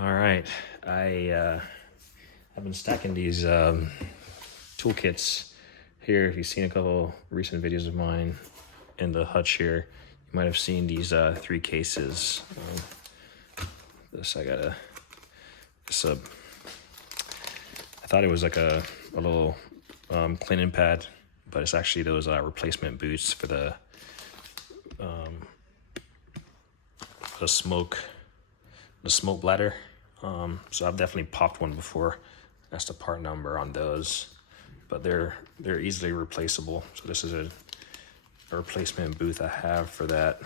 All right, I've been stacking these toolkits here. If you've seen a couple recent videos of mine in the hutch here, you might have seen these 3 cases. I thought it was like a little cleaning pad, but it's actually those replacement boots for the smoke bladder. So I've definitely popped one before. That's the part number on those, but they're easily replaceable. So this is a replacement boot I have for that.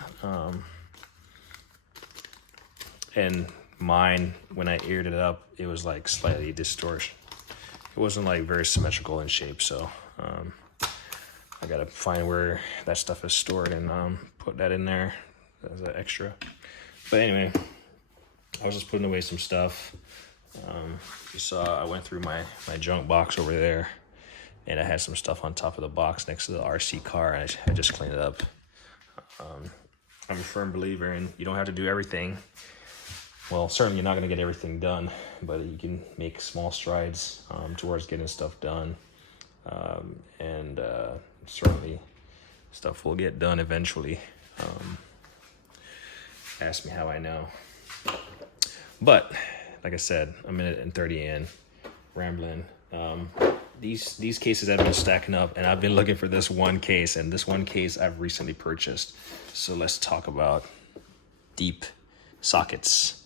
And mine, when I aired it up, it was like slightly distorted. It wasn't like very symmetrical in shape. So I gotta find where that stuff is stored and put that in there as an extra. But anyway, I was just putting away some stuff. You saw I went through my junk box over there, and I had some stuff on top of the box next to the RC car, and I just cleaned it up. I'm a firm believer in you don't have to do everything. Well, certainly you're not going to get everything done, but you can make small strides towards getting stuff done. And certainly stuff will get done eventually. Ask me how I know. But like I said, a minute and 30 in, rambling. These cases have been stacking up, and I've been looking for this one case, and this one case I've recently purchased. So let's talk about deep sockets.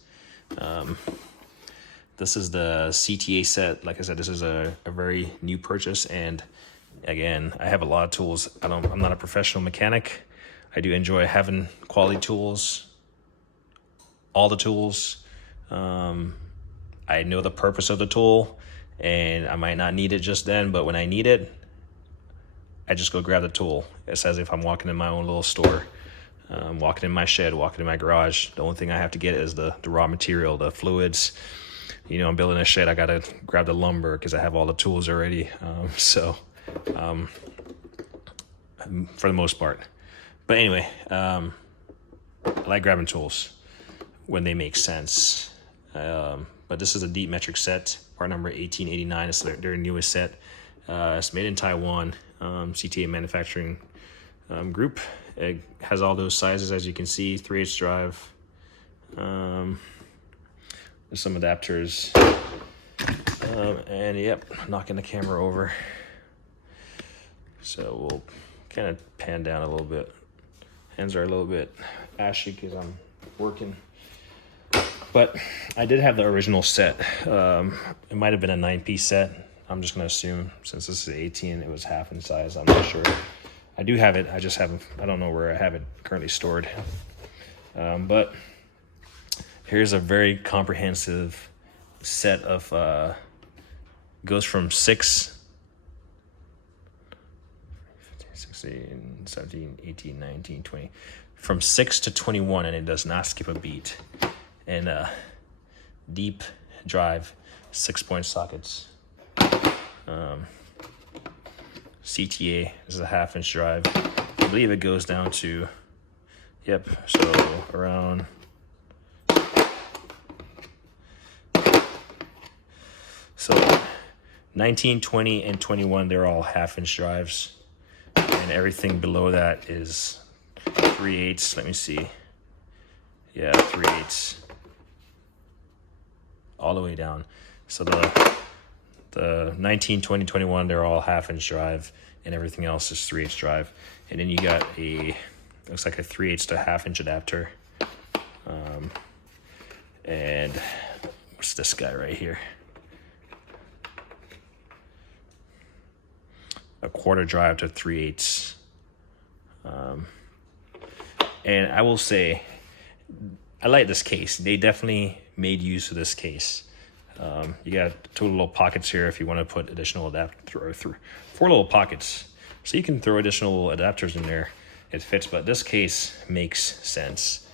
This is the CTA set. Like I said, this is a very new purchase, and again, I have a lot of tools. I'm not a professional mechanic. I do enjoy having quality tools, all the tools. I know the purpose of the tool, and I might not need it just then, but when I need it, I just go grab the tool. It's as if I'm walking in my own little store, walking in my shed, walking in my garage. The only thing I have to get is the raw material, the fluids. You know, I'm building a shed, I gotta grab the lumber because I have all the tools already. For the most part. But anyway, I like grabbing tools when they make sense. But this is a deep metric set, part number 1889. It's their newest set. It's made in Taiwan, CTA manufacturing group. It has all those sizes, as you can see, 3/8 drive. There's some adapters. And yep, knocking the camera over. So we'll kind of pan down a little bit. Hands are a little bit ashy because I'm working. But I did have the original set. It might have been a 9-piece set. I'm just going to assume since this is 18, it was half in size. I'm not sure. I do have it. I just haven't. I don't know where I have it currently stored. But here's a very comprehensive set of, goes from 6, 16, 17, 18, 19, 20. From 6 to 21, and it does not skip a beat. And deep drive 6-point sockets. CTA is a 1/2-inch drive. I believe it goes down to, yep, so around, so 19, 20, and 21, they're all 1/2-inch drives. And everything below that is 3/8. Let me see. Yeah, 3/8. All the way down. So the 19, 20, 21, they're all 1/2-inch drive, and everything else is 3/8 drive. And then you got looks like a 3/8 to 1/2-inch adapter. And what's this guy right here? A 1/4 drive to 3/8. And I will say, I like this case. They definitely made use of this case. You got 2 little pockets here if you want to put additional adapter, 4 little pockets. So you can throw additional adapters in there. It fits, but this case makes sense.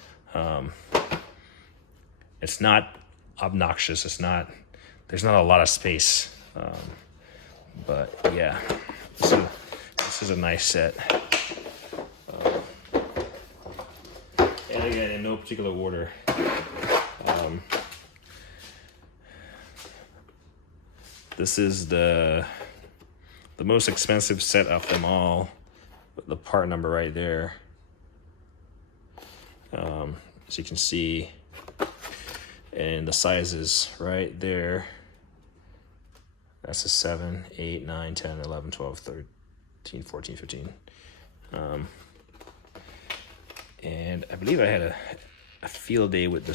It's not obnoxious. There's not a lot of space. But yeah, this is a nice set. And again, in no particular order. This is the most expensive set of them all. The part number right there. As you can see, and the sizes right there. That's a 7, 8, 9, 10, 11, 12, 13, 14, 15. And I believe I had a field day with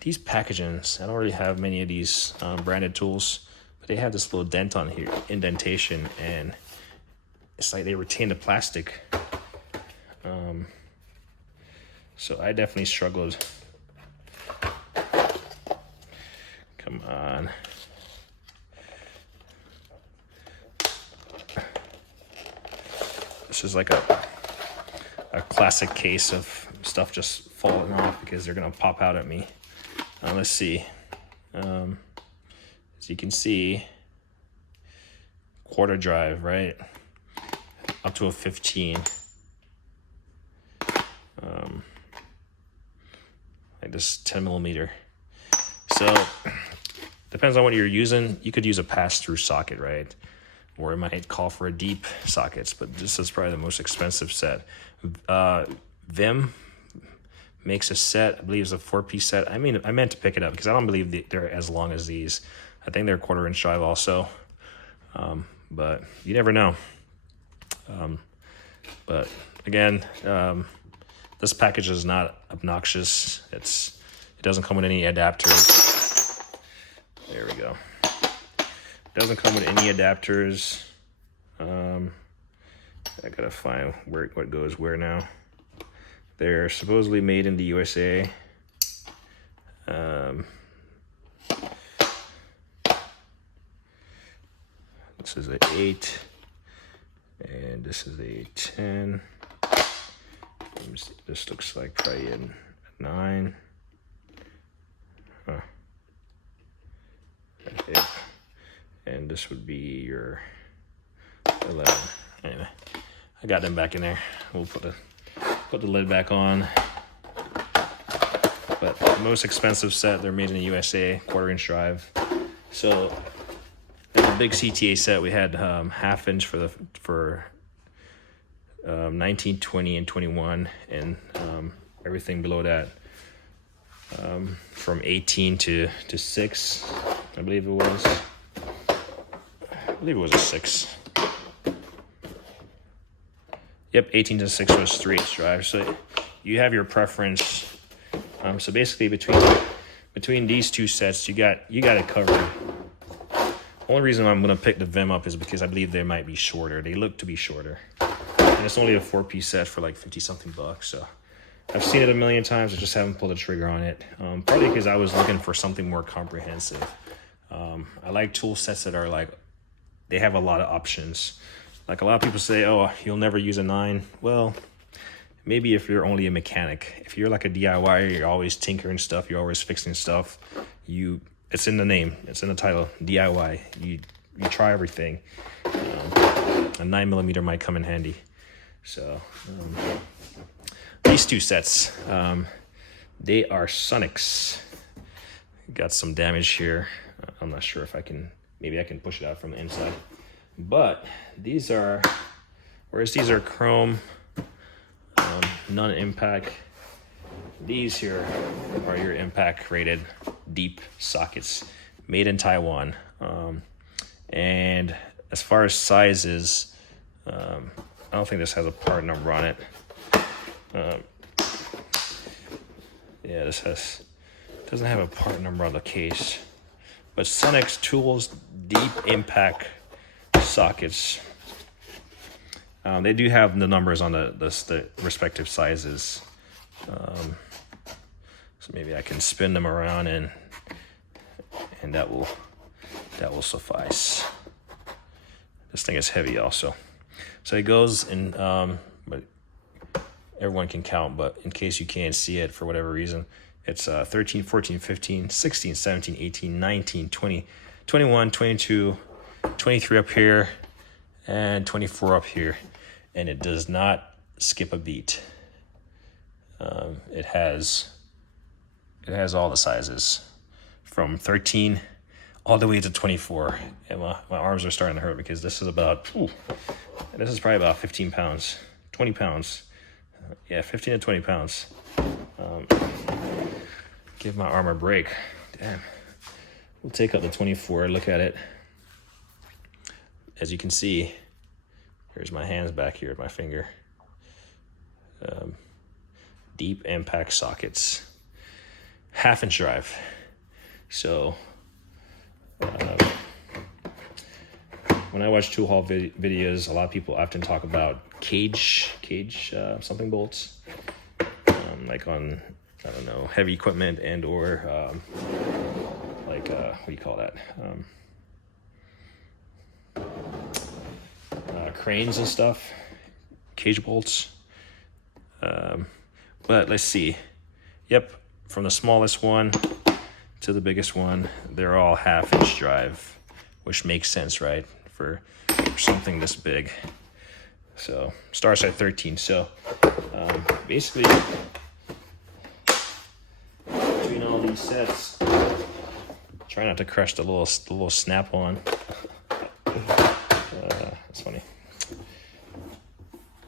these packagings. I don't really have many of these branded tools, but they have this little dent on here, indentation, and it's like they retain the plastic. So I definitely struggled. Come on. This is like a classic case of stuff just falling off because they're gonna pop out at me. Let's see. As you can see, quarter drive, right? Up to a 15. Like this 10 millimeter. So depends on what you're using. You could use a pass-through socket, right? Or it might call for a deep sockets, but this is probably the most expensive set. Vim makes a set, I believe it's a 4-piece set. I mean, I meant to pick it up because I don't believe they're as long as these. I think they're 1/4-inch drive also, but you never know. But again, this package is not obnoxious. It doesn't come with any adapters. There we go. It doesn't come with any adapters. I gotta find what goes where now. They're supposedly made in the USA. This is an 8, and this is a 10. Let me see. This looks like probably a 9. Huh. Okay. And this would be your 11. Anyway, I got them back in there. We'll put the lid back on. But the most expensive set, they're made in the USA, 1/4-inch drive. So in the big CTA set, we had 1/2-inch for 19, 20, and 21, and everything below that from 18 to 6, I believe it was. I believe it was a 6. Yep, 18 to 6 was 3-inch drive. So you have your preference. So basically, between these two sets, you got it covered. Only reason I'm gonna pick the Vim up is because I believe they might be shorter. They look to be shorter, and it's only a 4-piece set for like 50-something bucks. So I've seen it a million times. I just haven't pulled the trigger on it. Partly because I was looking for something more comprehensive. I like tool sets that are like, they have a lot of options. Like a lot of people say, oh, you'll never use a 9. Well, maybe if you're only a mechanic. If you're like a DIYer, you're always tinkering stuff, you're always fixing stuff. It's in the name, it's in the title, DIY. You try everything. A 9mm might come in handy. So these two sets, they are Sonics. Got some damage here. I'm not sure if maybe I can push it out from the inside. But these are, whereas these are chrome, non-impact, these here are your impact rated deep sockets, made in Taiwan. And as far as sizes, I don't think this has a part number on it. Yeah, this doesn't have a part number on the case. But Sonics Tools Deep Impact Sockets. They do have the numbers on the respective sizes. So maybe I can spin them around and that will suffice. This thing is heavy also. So it goes in, but everyone can count, but in case you can't see it for whatever reason, it's 13, 14, 15, 16, 17, 18, 19, 20, 21, 22, 23 up here, and 24 up here. And it does not skip a beat. It has all the sizes from 13 all the way to 24. And my arms are starting to hurt because this is about, this is probably about 15 pounds, 20 pounds. Yeah, 15 to 20 pounds. Give my arm a break. Damn. We'll take out the 24, look at it. As you can see, here's my hands back here, my finger. Deep impact sockets. 1/2 inch drive. So, when I watch tool haul videos, a lot of people often talk about cage something bolts, like on, I don't know, heavy equipment and or like what do you call that? Cranes and stuff, cage bolts. But let's see. Yep, from the smallest one to the biggest one, they're all 1/2 inch drive, which makes sense, right? For something this big. So starts at 13. So basically, between all these sets, try not to crush the little snap-on. That's funny.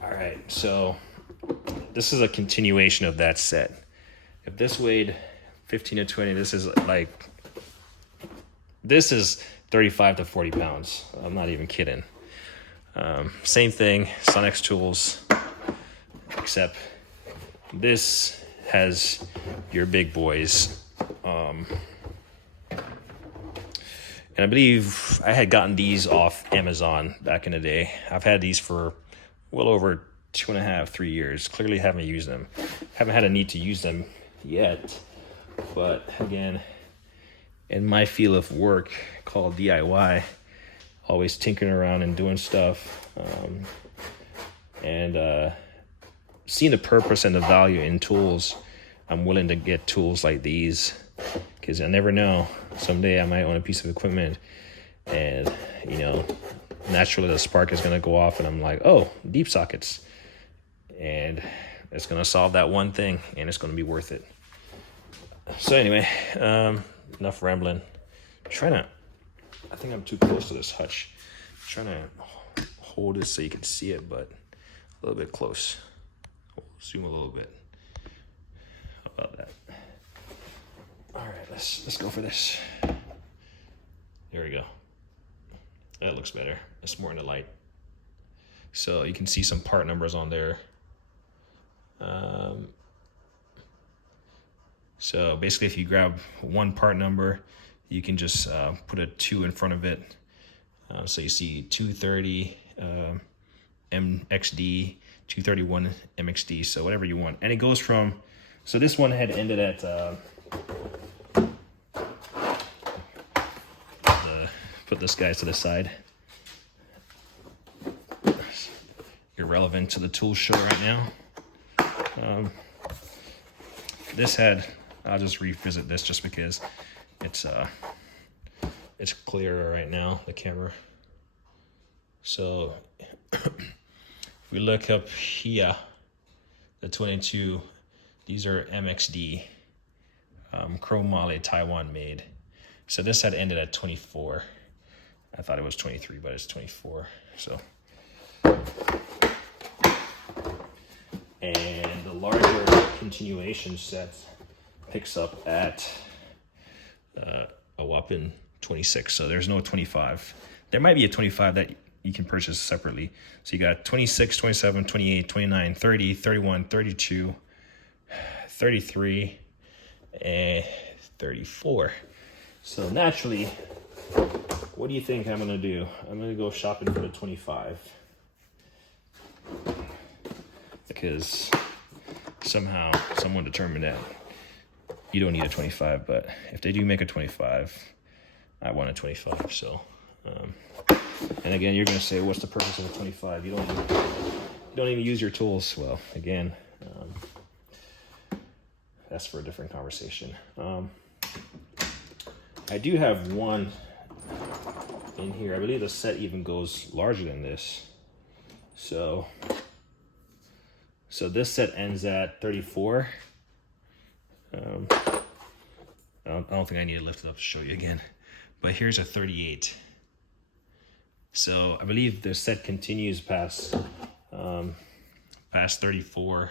All right, so this is a continuation of that set. If this weighed 15 to 20, this is 35 to 40 pounds. I'm not even kidding. Same thing, Sonex tools, except this has your big boys. And I believe I had gotten these off Amazon back in the day. I've had these for well over 2.5, 3 years. Clearly haven't used them. Haven't had a need to use them yet. But again, in my field of work called DIY, always tinkering around and doing stuff, and seeing the purpose and the value in tools, I'm willing to get tools like these because I never know. Someday I might own a piece of equipment and, naturally the spark is going to go off and I'm like, oh, deep sockets. And it's going to solve that one thing and it's going to be worth it. So anyway, enough rambling. I think I'm too close to this hutch. I'm trying to hold it so you can see it, but a little bit close. I'll zoom a little bit. How about that? All right, let's go for this. There we go. That looks better. It's more in the light. So you can see some part numbers on there. So basically, if you grab one part number, you can just put a 2 in front of it. So you see 230 MXD, 231 MXD, so whatever you want. And it goes from, so this one had ended at, put this guy to the side. Irrelevant to the tool show right now. This had, I'll just revisit this just because it's clearer right now, the camera. So if we look up here, the 22, these are MXD, chromoly Taiwan made. So this had ended at 24. I thought it was 23, but it's 24. So, and the larger continuation set picks up at a whopping 26. So there's no 25. There might be a 25 that you can purchase separately. So you got 26, 27, 28, 29, 30, 31, 32, 33, and 34. So naturally, what do you think I'm gonna do? I'm gonna go shopping for the 25. Because somehow someone determined that you don't need a 25, but if they do make a 25, I want a 25. So, and again, you're gonna say, what's the purpose of a 25? You don't even use your tools. Well, again, that's for a different conversation. I do have one in here. I believe the set even goes larger than this. So this set ends at 34. I don't think I need to lift it up to show you again, but here's a 38. So I believe the set continues past 34,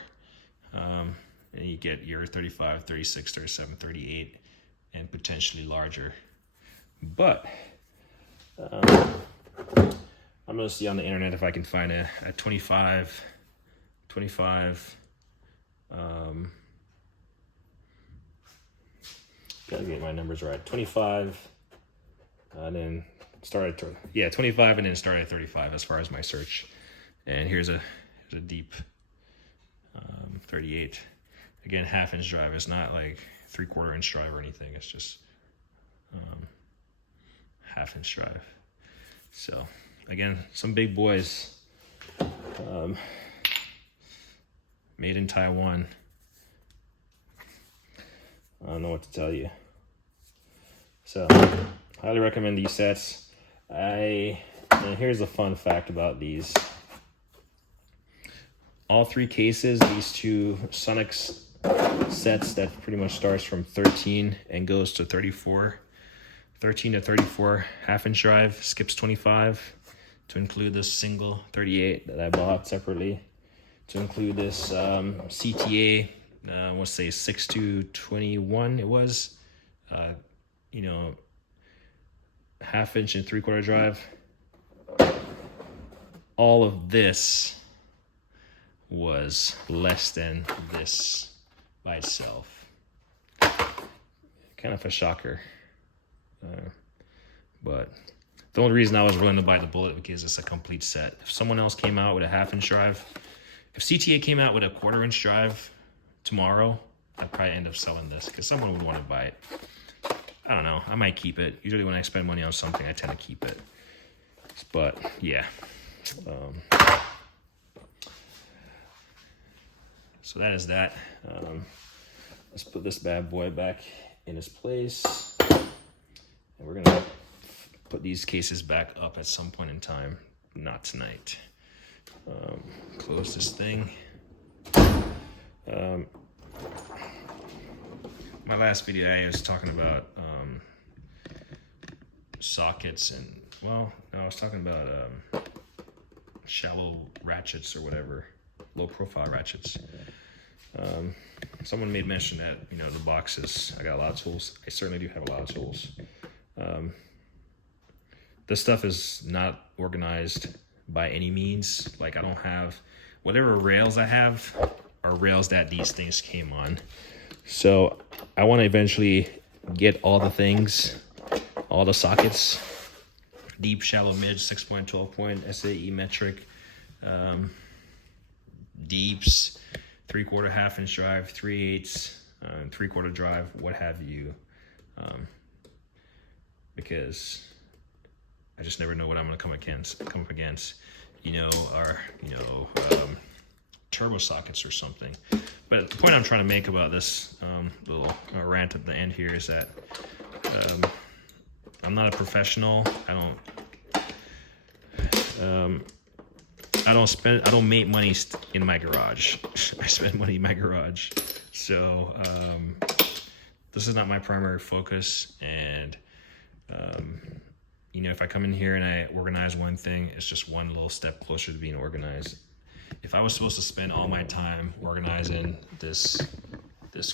and you get your 35, 36, 37, 38, and potentially larger. But I'm gonna see on the internet if I can find a 25, gotta get my numbers right, 25, and then start at 25 and then start at 35 as far as my search. And here's a deep 38. Again, 1/2 inch drive. It's not like 3/4 inch drive or anything. It's just 1/2 inch drive. So again, some big boys, made in Taiwan. I don't know what to tell you. So highly recommend these sets. And here's a fun fact about these. All 3 cases, these 2 Sonix sets that pretty much starts from 13 and goes to 34. 13 to 34 1/2 inch drive, skips 25 to include this single 38 that I bought separately. To include this CTA, let's say 6221 it was, 1/2 inch and 3/4 drive. All of this was less than this by itself. Kind of a shocker. But the only reason I was willing to bite the bullet because it's a complete set. If someone else came out with a 1/2 inch drive, if CTA came out with a 1/4 inch drive tomorrow, I'd probably end up selling this because someone would want to buy it. I don't know. I might keep it. Usually when I spend money on something, I tend to keep it. But yeah. So that is that. Let's put this bad boy back in its place. And we're gonna put these cases back up at some point in time. Not tonight. Close this thing. My last video I was talking about sockets and, well, no, I was talking about shallow ratchets or whatever, low profile ratchets. Someone made mention that, the boxes, I got a lot of tools. I certainly do have a lot of tools. This stuff is not organized by any means. Like, I don't have, whatever rails I have are rails that these things came on. So I want to eventually get all the things, all the sockets, deep, shallow, mid, 6-point, 12-point, SAE metric, deeps, 3/4, 1/2 inch drive, 3/8, 3/4 drive, what have you, because I just never know what I'm going to come up against, turbo sockets or something. But the point I'm trying to make about this little rant at the end here is that I'm not a professional. I don't make money in my garage. I spend money in my garage. So this is not my primary focus. And if I come in here and I organize one thing, it's just one little step closer to being organized. If I was supposed to spend all my time organizing this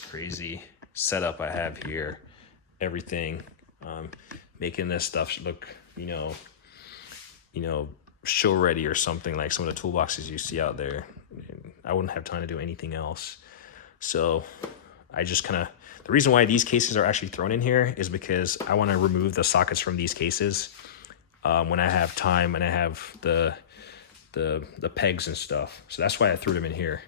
crazy setup I have here, everything, making this stuff look, show ready or something, like some of the toolboxes you see out there, I wouldn't have time to do anything else. So I just the reason why these cases are actually thrown in here is because I want to remove the sockets from these cases when I have time and I have the pegs and stuff. So that's why I threw them in here.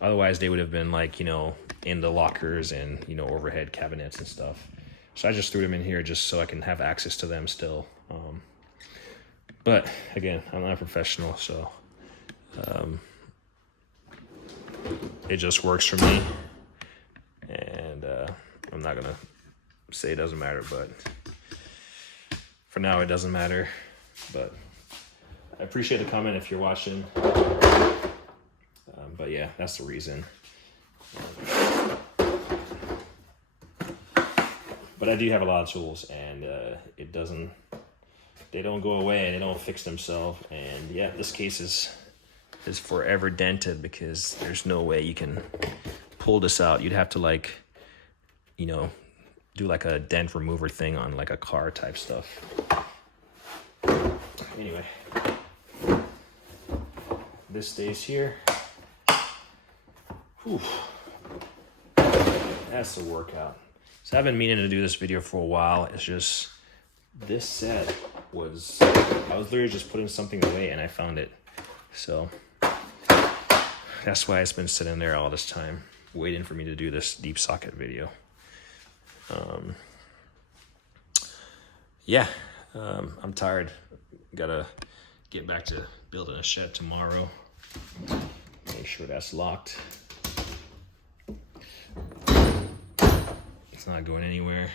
Otherwise they would have been like, in the lockers and, overhead cabinets and stuff. So I just threw them in here just so I can have access to them still. But again, I'm not a professional, so it just works for me. And I'm not gonna say it doesn't matter, but for now it doesn't matter. But I appreciate the comment if you're watching. But yeah, that's the reason. But But I do have a lot of tools, and they don't go away, and they don't fix themselves. And yeah, this case is forever dented because there's no way you can pull this out. You'd have to like, you know, do like a dent remover thing on like a car type stuff. Anyway, this stays here. Whew. That's a workout. So I've been meaning to do this video for a while. It's just, this set was, I was literally just putting something away and I found it. So that's why it's been sitting there all this time, waiting for me to do this deep socket video. Yeah, I'm tired. Gotta get back to building a shed tomorrow. Make sure that's locked. It's not going anywhere.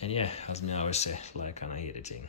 And yeah, as I always say, like on editing.